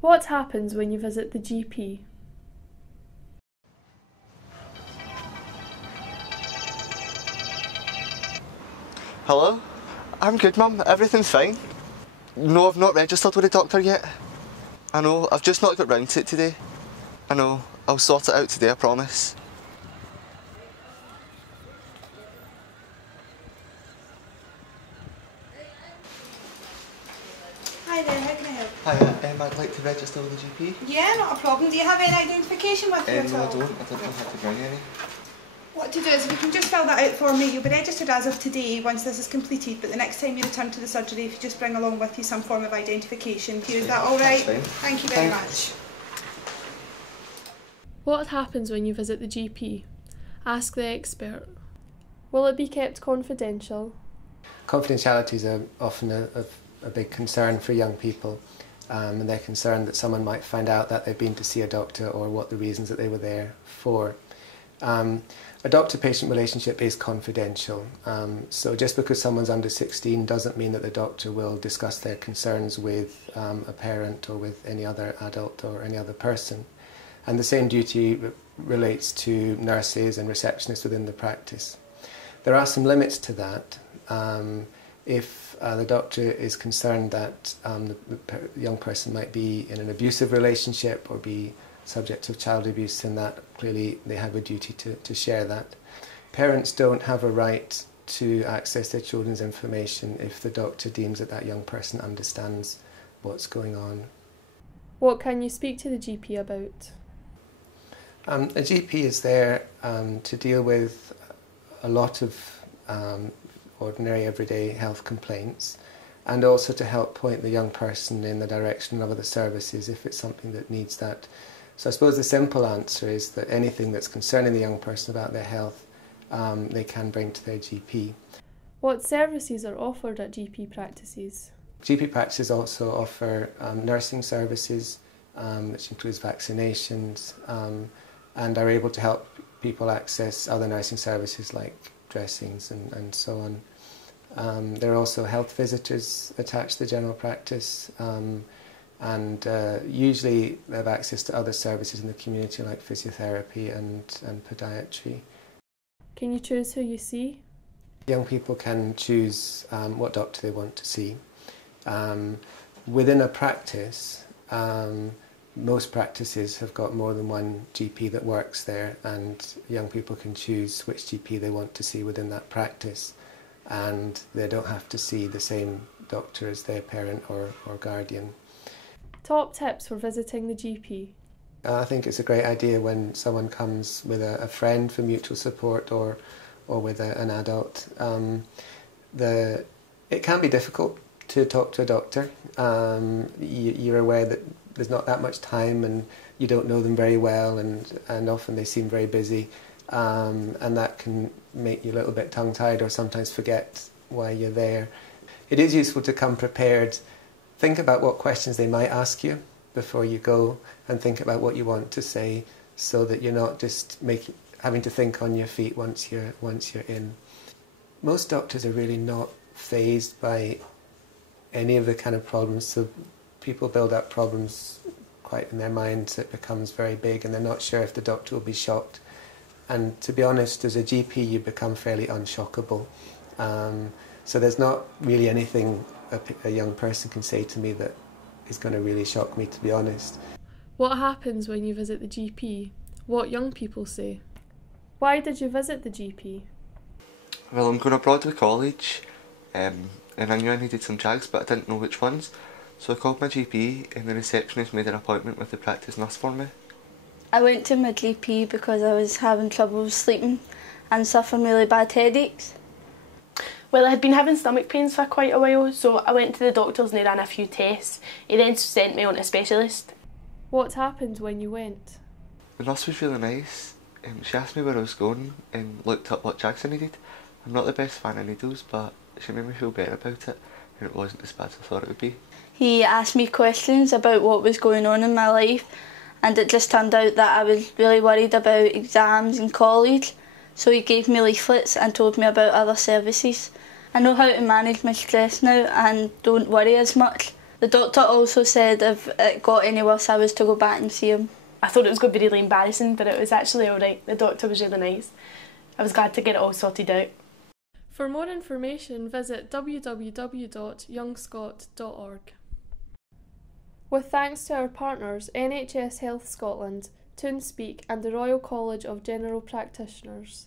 What happens when you visit the GP? Hello? I'm good, Mum. Everything's fine. No, I've not registered with the doctor yet. I know, I've just not got round to it today. I know, I'll sort it out today, I promise. Hi there, how can I help? Hi, I'd like to register with the GP. Yeah, not a problem. Do you have any identification with you at No, all? I don't have to bring any. What to do is, if you can just fill that out for me, you'll be registered as of today once this is completed, but the next time you return to the surgery, if you just bring along with you some form of identification. Is that alright? Thank you very much. What happens when you visit the GP? Ask the expert. Will it be kept confidential? Confidentiality is often a big concern for young people, and they're concerned that someone might find out that they've been to see a doctor or what the reasons that they were there for. A doctor-patient relationship is confidential, so just because someone's under 16 doesn't mean that the doctor will discuss their concerns with a parent or with any other adult or any other person. And the same duty relates to nurses and receptionists within the practice. There are some limits to that. If the doctor is concerned that the young person might be in an abusive relationship or be subject to child abuse, then that clearly they have a duty to share that. Parents don't have a right to access their children's information if the doctor deems that that young person understands what's going on. What can you speak to the GP about? A GP is there to deal with a lot of ordinary everyday health complaints, and also to help point the young person in the direction of other services if it's something that needs that. So I suppose the simple answer is that anything that's concerning the young person about their health, they can bring to their GP. What services are offered at GP practices? GP practices also offer nursing services, which includes vaccinations, and are able to help people access other nursing services like dressings and so on. There are also health visitors attached to the general practice, and usually they have access to other services in the community like physiotherapy and podiatry. Can you choose who you see? Young people can choose what doctor they want to see. Within a practice, most practices have got more than one GP that works there, and young people can choose which GP they want to see within that practice, and they don't have to see the same doctor as their parent or guardian. Top tips for visiting the GP? I think it's a great idea when someone comes with a friend for mutual support or with an adult. It can be difficult to talk to a doctor. You're aware that there's not that much time and you don't know them very well, and often they seem very busy, and that can make you a little bit tongue-tied or sometimes forget why you're there. It is useful to come prepared. Think about what questions they might ask you before you go, and think about what you want to say, so that you're not just having to think on your feet once you're in. Most doctors are really not fazed by any of the kind of problems, so people build up problems quite in their minds. It becomes very big and they're not sure if the doctor will be shocked. And to be honest, as a GP you become fairly unshockable. So there's not really anything a young person can say to me that is going to really shock me, to be honest. What happens when you visit the GP? What young people say? Why did you visit the GP? Well, I'm going abroad to college, and I knew I needed some jags, but I didn't know which ones. So I called my GP, and the receptionist made an appointment with the practice nurse for me. I went to my GP because I was having trouble sleeping and suffering really bad headaches. Well, I had been having stomach pains for quite a while, so I went to the doctors and they ran a few tests. He then sent me on to a specialist. What happened when you went? The nurse was really nice. She asked me where I was going and looked up what jags I needed. I'm not the best fan of needles, but she made me feel better about it, and it wasn't as bad as I thought it would be. He asked me questions about what was going on in my life, and it just turned out that I was really worried about exams in college, so he gave me leaflets and told me about other services. I know how to manage my stress now and don't worry as much, The doctor also said if it got any worse I was to go back and see him. I thought it was going to be really embarrassing, but it was actually alright. The doctor was really nice. I was glad to get it all sorted out. For more information, visit www.youngscot.org. With thanks to our partners NHS Health Scotland, Toon and the Royal College of General Practitioners.